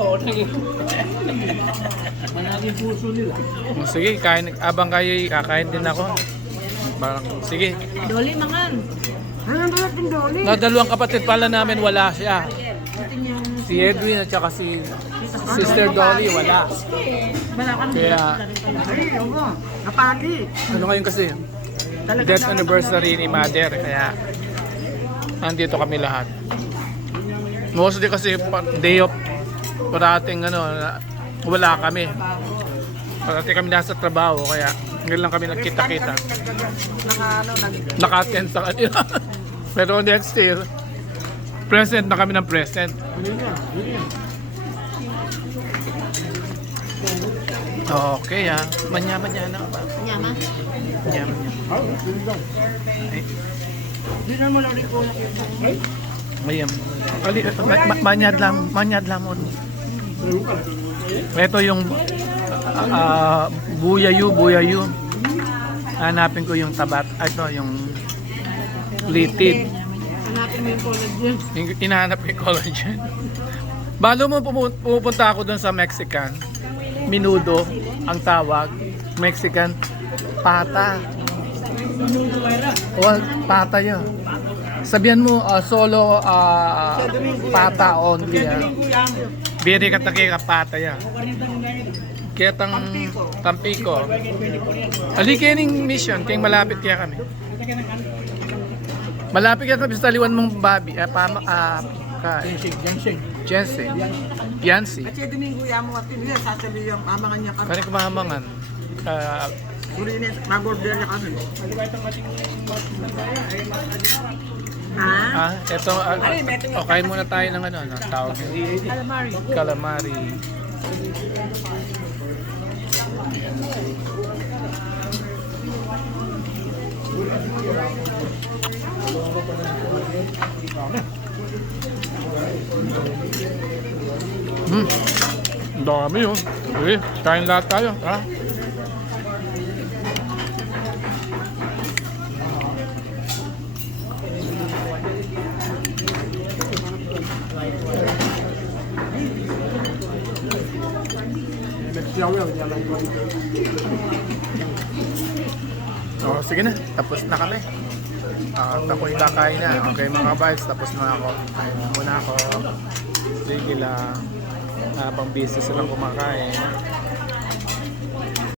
Managing puso nila. Sige, kain, abang kayo kakain din ako. Parang, sige. Doli mangan. Ano ba natin Doli? Dalawang kapatid pala namin wala siya. Si Edwin at saka si Sister Dolly wala. Wala kang Kaya, napagi. ano ngayon kasi? Death anniversary ni Mother. Kaya, nandito kami lahat. Mostly kasi day off parating wala kami. Parating kami nasa trabaho kaya ngayon lang kami nagkita-kita. Naka-attend sa kanila. Pero next year, present na kami ng present. Okay manya-manya na ba? Nyama? Manya-manya. Ay. Di na mo na rin po nakita. Mayam. Manyad lang mo. Ito yung buyayu. Hanapin ko yung tabat. Ito yung litid. Hanapin mo yung collagen. Hinahanap ko yung collagen. Balo mo pupunta ako dun sa Mexican. Minudo ang tawag. Mexican pata. Pata yun. Sabihan mo solo pata only. Biri kataki ka pata ya. Ketang Tampico. Ali kening mission kay malapit kaya kami. Malapit kaya kami sa taliwan mong babi. Jensen. Yancy. Kasi Domingo yamo at nila sasabi yung mamangan niya kami. Kani kumahamangan. Uli na mag-order niya kami. Ito, kain muna tayo ng tawag yun. Calamari. Ang dami yun. Okay, kain lahat tayo. Ha? Sige na, tapos na kami. Ako'y kakain na. Okay mga vibes, tapos na ako. Kain muna ako. Sige lang. Habang busy silang kumakain.